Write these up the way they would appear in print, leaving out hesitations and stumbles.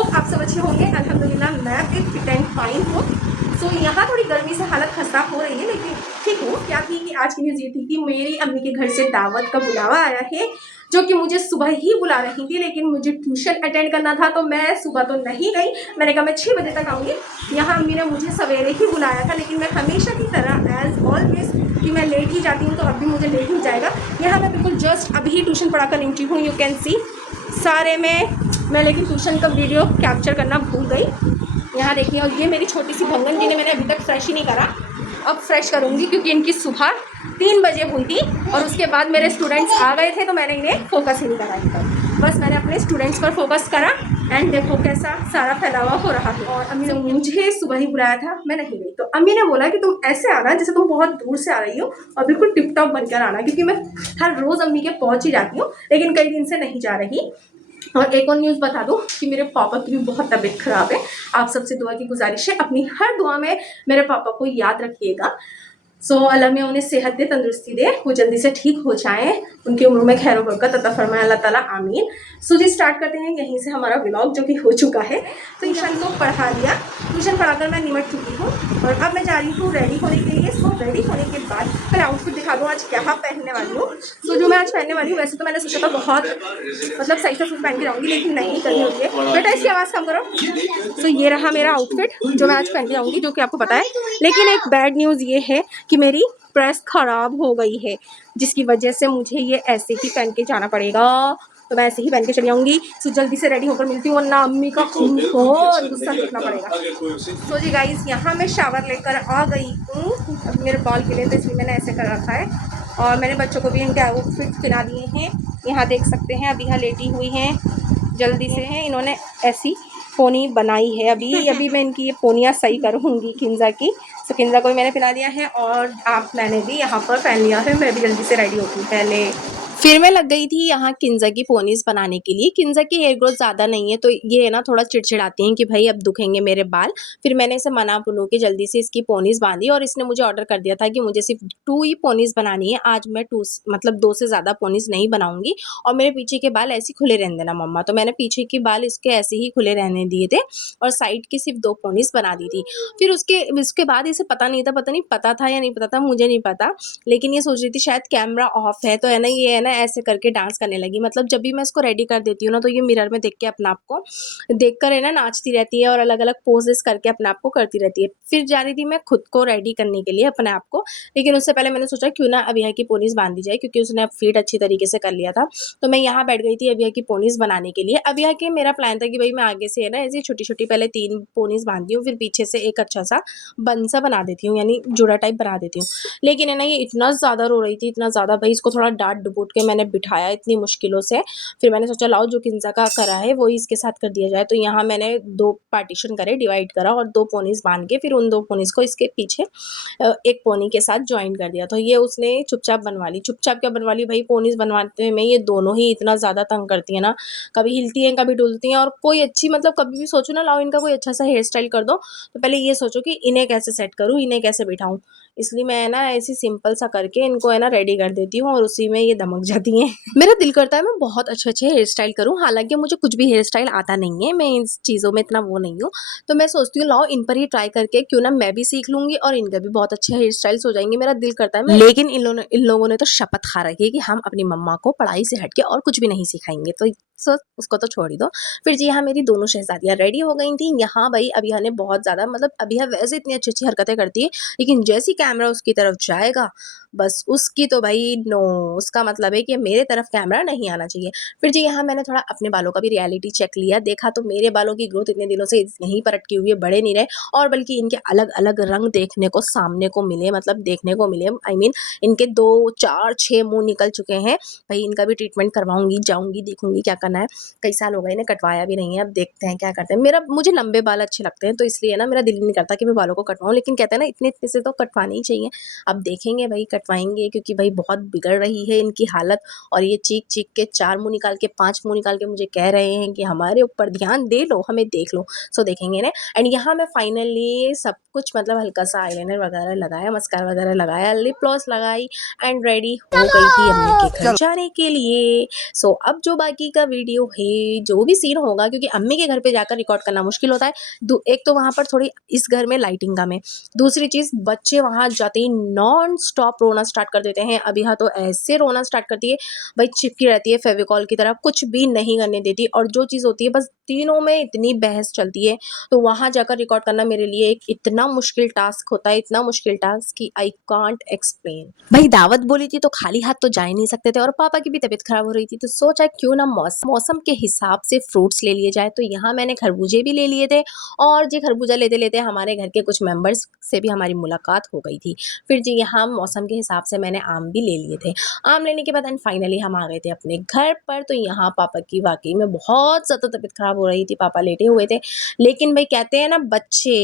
Hope आप सब अच्छे होंगे। अल्हम्दुलिल्लाह मैं भी फिट एंड फाइन हूँ। सो यहाँ थोड़ी गर्मी से हालत खस्ता हो रही है, लेकिन ठीक हूँ। क्या थी कि आज की न्यूज़ ये थी कि मेरी अम्मी के घर से दावत का बुलावा आया है, जो कि मुझे सुबह ही बुला रही थी, लेकिन मुझे ट्यूशन अटेंड करना था तो मैं सुबह तो नहीं गई। मैंने कहा मैं 6 बजे तक आऊँगी। यहाँ अम्मी ने मुझे सवेरे ही बुलाया था, लेकिन मैं हमेशा की तरह एज ऑलवेज कि मैं लेट ही जाती हूँ, तो अब भी मुझे लेट ही जाएगा। यहाँ मैं बिल्कुल जस्ट अभी ट्यूशन पढ़ा कर निकली हूँ, यू कैन सी सारे में मैं, लेकिन ट्यूशन का वीडियो कैप्चर करना भूल गई। यहाँ देखिए, और ये मेरी छोटी सी भंगन जी ने, मैंने अभी तक फ्रेश ही नहीं करा, अब फ्रेश करूँगी क्योंकि इनकी सुबह 3 बजे हुई थी और उसके बाद मेरे स्टूडेंट्स आ गए थे, तो मैंने इन्हें फोकस ही नहीं करा अभी तक। बस मैंने अपने स्टूडेंट्स पर फोकस करा एंड देखो कैसा सारा फैलावा हो रहा है। और अम्मी ने मुझे सुबह ही बुलाया था, मैं नहीं गई, तो अम्मी ने बोला कि तुम ऐसे आना जैसे तुम बहुत दूर से आ रही हो और बिल्कुल टिप टॉप बनकर आना, क्योंकि मैं हर रोज़ अम्मी के पहुँच ही जाती हूँ, लेकिन कई दिन से नहीं जा रही। और एक और न्यूज़ बता दूं कि मेरे पापा की भी बहुत तबीयत खराब है। आप सबसे दुआ की गुजारिश है, अपनी हर दुआ में मेरे पापा को याद रखिएगा। सो अल्लाह में उन्हें सेहत दे, तंदुरुस्ती दे, वो जल्दी से ठीक हो जाएं, उनकी उम्र में खैर बरकत अता फरमाए अल्लाह ताला, आमीन। सो जी स्टार्ट करते हैं यहीं से हमारा व्लॉग, जो कि हो चुका है। तो ट्यूशन को पढ़ा दिया, ट्यूशन पढ़ाकर मैं निमट चुकी हूँ और अब मैं जा रही हूँ रेडी होने के लिए। सो रेडी होने के बाद पहले आउटफिट दिखा दूँ आज क्या पहनने वाली हूँ। तो जो मैं आज पहनने वाली हूँ, वैसे तो मैंने सोचा था बहुत मतलब सही से सूट पहन के जाऊँगी, लेकिन नहीं करनी होती है। बेटा इसकी आवाज़ कम करो। तो ये रहा मेरा आउटफिट जो मैं आज पहन के जाऊँगी, जो कि आपको पता है। लेकिन एक बैड न्यूज़ ये है कि मेरी प्रेस ख़राब हो गई है, जिसकी वजह से मुझे ये ऐसे ही पहन के जाना पड़ेगा। तो मैं ऐसे ही पहन के चली जाऊँगी। तो जल्दी से रेडी होकर मिलती हूँ, वरना अम्मी का बहुत गुस्सा देखना पड़ेगा। तो जी गाइस, यहाँ मैं शावर लेकर आ गई हूँ। अब मेरे बाल के लिए तो इसलिए मैंने ऐसे कर रखा है, और मैंने बच्चों को भी इनके आउटफिट पहना दिए हैं। यहाँ देख सकते हैं, अभी यहाँ लेटी हुई हैं, जल्दी से हैं। इन्होंने ऐसी पोनी बनाई है, अभी मैं इनकी ये पोनियाँ सही करूँगी किंजा की। तो किंजा को भी मैंने पहना दिया है और मैंने भी यहाँ पर पहन लिया है। मैं भी जल्दी से रेडी होती हूँ पहले। फिर मैं लग गई थी यहाँ किंजा की पोनीस बनाने के लिए। किंजा की हेयर ग्रोथ ज़्यादा नहीं है, तो ये है ना थोड़ा चिड़चिड़ाती हैं कि भाई अब दुखेंगे मेरे बाल। फिर मैंने इसे मना पुनू के जल्दी से इसकी पोनीस बांधी, और इसने मुझे ऑर्डर कर दिया था कि मुझे सिर्फ 2 ही पोनीस बनानी है। आज मैं 2 मतलब 2 से ज़्यादा पोनीस नहीं बनाऊंगी, और मेरे पीछे के बाल ऐसे खुले रहने देना मम्मा। तो मैंने पीछे के बाल इसके ऐसे ही खुले रहने दिए थे और साइड की सिर्फ 2 पोनीस बना दी थी। फिर उसके बाद इसे पता नहीं था, पता था या नहीं पता था, मुझे नहीं पता, लेकिन ये सोच रही थी शायद कैमरा ऑफ है, तो है ना ये है ना ऐसे करके डांस करने लगी। मतलब जब भी मैं इसको रेडी कर देती हूँ ना, तो ये मिरर में देख के अपने आप को देख कर है ना नाचती रहती है और अलग अलग पोजेस करके अपने आप को करती रहती है। फिर जा रही थी मैं खुद को रेडी करने के लिए अपने आप को, लेकिन उससे पहले मैंने सोचा क्यों ना अभिया की पोनीस बांध दी जाए, क्योंकि उसने अब फीड अच्छी तरीके से कर लिया था। तो मैं यहाँ बैठ गई थी अभिया की पोनीस बनाने के लिए। अभिया के मेरा प्लान था कि भाई मैं आगे से है ना ऐसी छोटी छोटी पहले 3 पोनीस बांधती हूँ, फिर पीछे से एक अच्छा सा बन सा बना देती हूँ, यानी जुड़ा टाइप बना देती हूँ। लेकिन है ना ये इतना ज़्यादा रो रही थी, इतना ज़्यादा, भाई इसको थोड़ा डांट डुबूट के मैंने बिठाया इतनी मुश्किलों से। फिर मैंने सोचा लाओ जो किंजा का करा है वही इसके साथ कर दिया जाए। तो यहाँ मैंने 2 पार्टीशन करे, डिवाइड करा, और 2 पोनीस बांध के फिर उन 2 पोनीस को इसके पीछे एक पोनी के साथ ज्वाइन कर दिया। तो ये उसने चुपचाप बनवा ली। चुपचाप क्या बनवा ली भाई, पोनीस बनवाते में ये दोनों ही इतना ज़्यादा तंग करती है ना, कभी हिलती हैं कभी डुलती हैं। और कोई अच्छी मतलब कभी भी सोचो ना लाओ इनका कोई अच्छा सा हेयर स्टाइल कर दो, तो पहले ये सोचो कि इन्हें कैसे सेट करूँ, इन्हें कैसे बिठाऊँ। इसलिए मैं है ना ऐसी सिंपल सा करके इनको है ना रेडी कर देती हूँ, और उसी में ये दमक जाती हैं। मेरा दिल करता है मैं बहुत अच्छे हेयर स्टाइल करूँ, हालांकि मुझे कुछ भी हेयर स्टाइल आता नहीं है, मैं इन चीज़ों में इतना वो नहीं हूँ। तो मैं सोचती हूँ लाओ इन पर ही ट्राई करके क्यों ना मैं भी सीख लूँगी और इनके भी बहुत अच्छे हेयर स्टाइल्स हो जाएंगे। मेरा दिल करता है लेकिन इन लोगों ने तो शपथ खा रखी है कि हम अपनी मम्मा को पढ़ाई से हटके और कुछ भी नहीं सिखाएंगे, तो उसको तो छोड़ ही दो। फिर जी यहाँ मेरी दोनों शहजादियाँ रेडी हो गई थी। यहाँ भाई अभिया ने बहुत ज़्यादा मतलब अभिया वैसे इतनी अच्छी अच्छी हरकतें करती है, लेकिन जैसी कैमरा उसकी तरफ जाएगा बस उसकी तो भाई नो, उसका मतलब है कि मेरे तरफ कैमरा नहीं आना चाहिए। फिर जी यहाँ मैंने थोड़ा अपने बालों का भी रियलिटी चेक लिया, देखा तो मेरे बालों की ग्रोथ इतने दिनों से यहीं पर अटकी हुई है, बड़े नहीं रहे, और बल्कि इनके अलग अलग रंग देखने को सामने को मिले, मतलब देखने को मिले। आई मीन इनके 2 4 6 मुँह निकल चुके हैं। भाई इनका भी ट्रीटमेंट करवाऊंगी, जाऊंगी, देखूंगी क्या करना है। कई साल हो गए इन्हें कटवाया भी नहीं है, अब देखते हैं क्या करते हैं। मुझे लंबे बाल अच्छे लगते हैं, तो इसलिए ना मेरा दिल नहीं करता कि मैं बालों को कटवाऊं, लेकिन कहते हैं ना इतने इतने से तो कटवाने ही चाहिए। अब देखेंगे भाई करवाएंगे, क्योंकि भाई बहुत बिगड़ रही है इनकी हालत। और ये चीख चीख के 4 मुँह निकाल के 5 मुँह निकाल के मुझे कह रहे हैं कि हमारे ऊपर ध्यान दे लो, हमें देख लो। सो देखेंगे ना। एंड यहाँ मैं फाइनली सब कुछ मतलब हल्का सा आईलाइनर वगैरह लगाया, मस्कारा वगैरह लगाया, लिप ग्लॉस लगाई एंड रेडी हो गई थी अम्मी के घर जाने के लिए। सो अब जो बाकी का वीडियो है, जो भी सीन होगा, क्योंकि अम्मी के घर पे जाकर रिकॉर्ड करना मुश्किल होता है। एक तो वहाँ पर थोड़ी इस घर में लाइटिंग कम है, दूसरी चीज़ बच्चे वहाँ जाते ही नॉन स्टॉप रोना स्टार्ट कर देते हैं। अभी हाँ तो ऐसे रोना स्टार्ट करती है, भाई चिपकी रहती है फेविकॉल की तरह, कुछ भी नहीं करने देती। और जो चीज़ होती है बस तीनों में इतनी बहस चलती है, तो वहाँ जाकर रिकॉर्ड करना मेरे लिए एक इतना मुश्किल टास्क होता है, इतना मुश्किल टास्क कि आई कांट एक्सप्लेन। भाई दावत बोली थी तो खाली हाथ तो जा ही नहीं सकते थे, और पापा की भी तबीयत खराब हो रही थी, तो सोचा क्यों ना मौसम के हिसाब से फ्रूट्स ले लिए जाए। तो यहाँ मैंने खरबूजे भी ले लिए थे, और जी खरबूजा लेते लेते हमारे घर के कुछ मेंबर्स से भी हमारी मुलाकात हो गई थी। फिर जी यहाँ मौसम के हिसाब से मैंने आम भी ले लिए थे। आम लेने के बाद एंड फाइनली हम आ गए थे अपने घर पर। तो यहाँ पापा की वाकई में बहुत ज़्यादा तबीयत खराब हो रही थी, पापा लेटे हुए थे। लेकिन भाई कहते हैं ना, बच्चे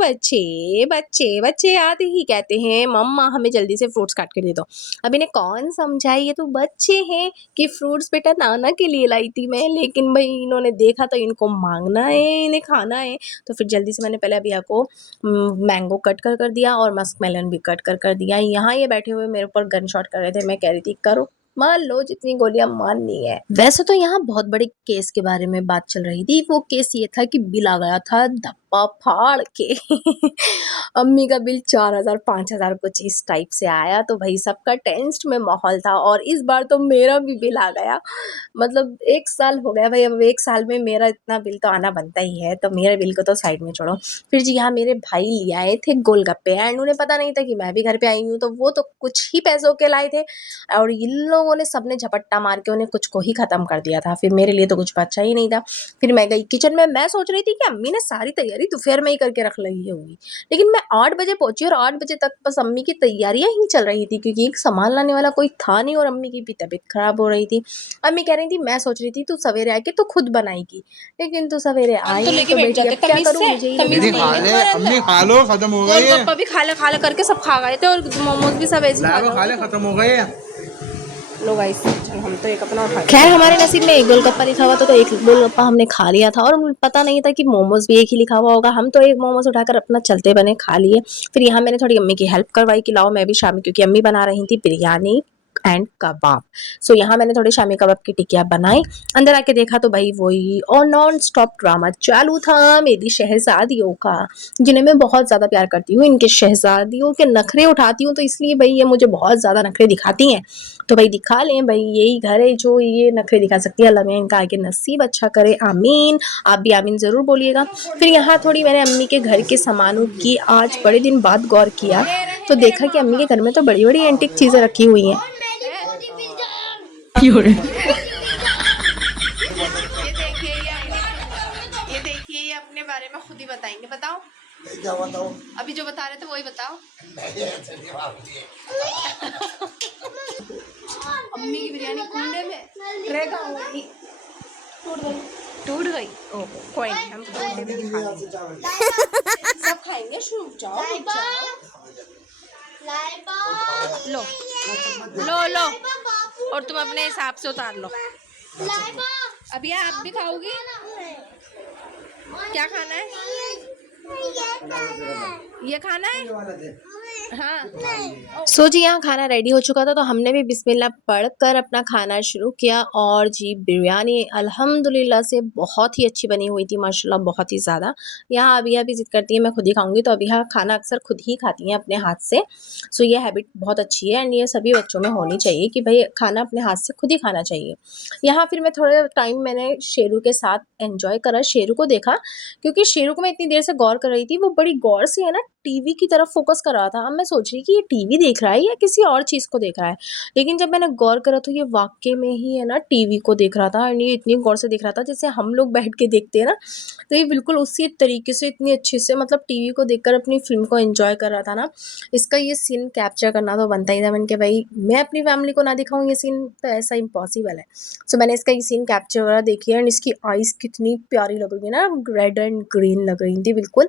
बच्चे बच्चे बच्चे आते ही कहते हैं मम्मा हमें जल्दी से फ्रूट्स काट के दे दो। अब इन्हें कौन समझाए, ये तो बच्चे हैं कि फ्रूट्स बेटा नाना के लिए लाई थी मैं, लेकिन भाई इन्होंने देखा तो इनको मांगना है, इन्हें खाना है। तो फिर जल्दी से मैंने पहले अभिया को मैंगो कट कर दिया और मस्क मेलन भी कट कर दिया। यहाँ ये बैठे हुए मेरे ऊपर गन शॉट कर रहे थे, मैं कह रही थी करो, मान लो जितनी गोलियां मारनी है। वैसे तो यहाँ बहुत बड़े केस के बारे में बात चल रही थी। वो केस ये था कि बिल आ गया था धप्पा फाड़ के अम्मी का बिल 4,000 5,000 कुछ इस टाइप से आया। तो भाई सबका टेंस्ड में माहौल था, और इस बार तो मेरा भी बिल आ गया। मतलब 1 साल हो गया भाई, अब 1 साल में मेरा इतना बिल तो आना बनता ही है, तो मेरे बिल को तो साइड में छोड़ो। फिर जी यहाँ मेरे भाई ले आए थे गोलगप्पे, एंड उन्हें पता नहीं था कि मैं भी घर पे आई हूँ, तो वो तो कुछ ही पैसों के लाए थे, और इन लोगों ने सबने झपट्टा मार के उन्हें कुछ को ही खत्म कर दिया था। फिर मेरे लिए तो कुछ बचा ही नहीं था। फिर मैं गई किचन में, मैं सोच रही थी कि अम्मी ने सारी तैयारी दोपहर में ही करके रख ली होगी, लेकिन मैं 8 बजे पहुंची, और 8 बजे तक बस अम्मी की तैयारियां ही चल रही थी, क्योंकि एक संभाल लाने वाला कोई था नहीं, और अम्मी की भी तबीयत खराब हो रही थी। अम्मी कह रही थी, मैं सोच रही थी तू सवेरे आके तो खुद बनाएगी, लेकिन तू सवेरे आई तो नहीं, लेके तो बैठ बेटी जाते अब क्या तमीज करूँ, से, मुझे ही तमीज लगाना नहीं है है। तुम्हारे अंदर। अम्मी खा लो, खत्म हो गई है। गोलगप्पा भी खा ले करके सब खा गए थे, और मोमोज भी सब ऐसे लाओ खा ले, खत्म हो गए। लो गाइस, चल हम तो एक अपना उठा खैर हमारे नसीब में एक गोलगप्पा लिखा हुआ था, तो एक गोलगप्पा हमने खा लिया था, और पता नहीं था कि मोमोज भी एक ही लिखा हुआ होगा। हम तो एक मोमोज उठाकर अपना चलते बने खा लिए। फिर यहाँ मैंने थोड़ी अम्मी की हेल्प करवाई कि लाओ मैं भी शामी, क्योंकि अम्मी बना रही थी बिरयानी एंड कबाब। सो यहाँ मैंने थोड़ी शामी कबाब की टिकिया बनाई। अंदर आके देखा तो भाई वही और नॉन स्टॉप ड्रामा चालू था मेरी शहजादियों का, जिन्हें मैं बहुत ज़्यादा प्यार करती हूँ। इनके शहजादियों के नखरे उठाती हूँ, तो इसलिए भाई ये मुझे बहुत ज़्यादा नखरे दिखाती हैं। तो भाई दिखा लें, भाई यही घर है जो ये नखरे दिखा सकती है। अल्लाह मियां इनका आगे नसीब अच्छा करे, आमीन। आप भी आमीन ज़रूर बोलिएगा। फिर यहाँ थोड़ी मैंने अम्मी के घर के सामानों की आज बड़े दिन बाद गौर किया, तो देखा कि अम्मी के घर में तो बड़ी बड़ी एंटीक चीज़ें रखी हुई हैं। ये देखिए, ये अपने बारे में खुद ही बताएंगे। बताओ क्या बताओ, अभी जो बता रहे थे वही बताओ। अम्मी की बिरयानी कुंडे में रहेगा, टूट गई। ओह कोई नहीं, हम कुंडे में खा लेंगे, सब खाएंगे। रुक जाओ लो लो लो, और तुम अपने हिसाब से उतार लो। अभी आप भी खाओगी? क्या खाना है? ये खाना है? हाँ। सो जी यहाँ खाना रेडी हो चुका था, तो हमने भी बिस्मिल्लाह पढ़कर अपना खाना शुरू किया। और जी बिरयानी अल्हम्दुलिल्लाह से बहुत ही अच्छी बनी हुई थी, माशाल्लाह बहुत ही ज़्यादा। यहाँ अबिया भी ज़िद करती है मैं खुद ही खाऊंगी, तो अबिया खाना अक्सर खुद ही खाती हैं अपने हाथ से। सो ये हैबिट बहुत अच्छी है, एंड ये सभी बच्चों में होनी चाहिए कि भाई खाना अपने हाथ से खुद ही खाना चाहिए। यहाँ फिर मैं थोड़े टाइम मैंने शेरू के साथ एंजॉय करा, शेरू को देखा, क्योंकि शेरू को मैं इतनी देर से गौर कर रही थी, वो बड़ी गौर से है ना टीवी की तरफ फोकस कर रहा था। अब मैं सोच रही कि ये टीवी देख रहा है या किसी और चीज़ को देख रहा है, लेकिन जब मैंने गौर करा तो ये वाकई में ही है ना टीवी को देख रहा था। एंड ये इतनी गौर से देख रहा था जैसे हम लोग बैठ के देखते हैं ना, तो ये बिल्कुल उसी तरीके से इतनी अच्छे से मतलब टीवी को देखकर अपनी फिल्म को एंजॉय कर रहा था ना। इसका ये सीन कैप्चर करना तो बनता ही था। मैंने कहा भाई मैं अपनी फैमिली को ना दिखाऊँ ये सीन, तो ऐसा इम्पॉसिबल है। सो मैंने इसका ये सीन कैप्चर करा। देखिए एंड इसकी आइज़ कितनी प्यारी लग रही है ना, रेड एंड ग्रीन लग रही थी बिल्कुल।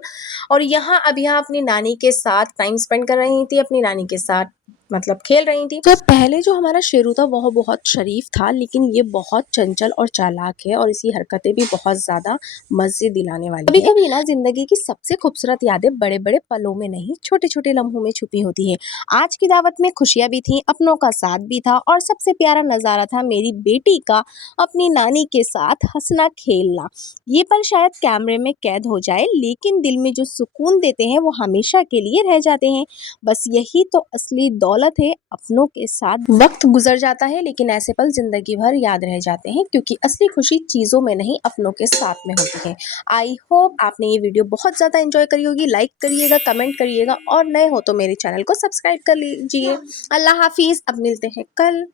और यहाँ अब यहाँ अपनी नानी के साथ टाइम स्पेंड कर रही थी, अपनी नानी के साथ मतलब खेल रही थी। तो पहले जो हमारा शेरू था वह बहुत शरीफ था, लेकिन ये बहुत चंचल और चालाक है और इसकी हरकतें भी बहुत ज़्यादा मज़े दिलाने वाली है। कभी-कभी ना ज़िंदगी की सबसे खूबसूरत यादें बड़े-बड़े पलों में नहीं, छोटे-छोटे लम्हों में छुपी होती हैं। आज की दावत में खुशियाँ भी थीं, अपनों का साथ भी था और सबसे प्यारा नज़ारा था मेरी बेटी का अपनी नानी के साथ हँसना खेलना। ये पल शायद कैमरे में कैद हो जाए, लेकिन दिल में जो सुकून देते हैं वो हमेशा के लिए रह जाते हैं। बस यही तो असली दौलत है, अपनों के साथ वक्त गुजर जाता है लेकिन ऐसे पल जिंदगी भर याद रह जाते हैं, क्योंकि असली खुशी चीज़ों में नहीं अपनों के साथ में होती है। आई होप आपने ये वीडियो बहुत ज़्यादा एंजॉय करी होगी। लाइक करिएगा, कमेंट करिएगा और नए हो तो मेरे चैनल को सब्सक्राइब कर लीजिए। अल्लाह हाफिज़, अब मिलते हैं कल।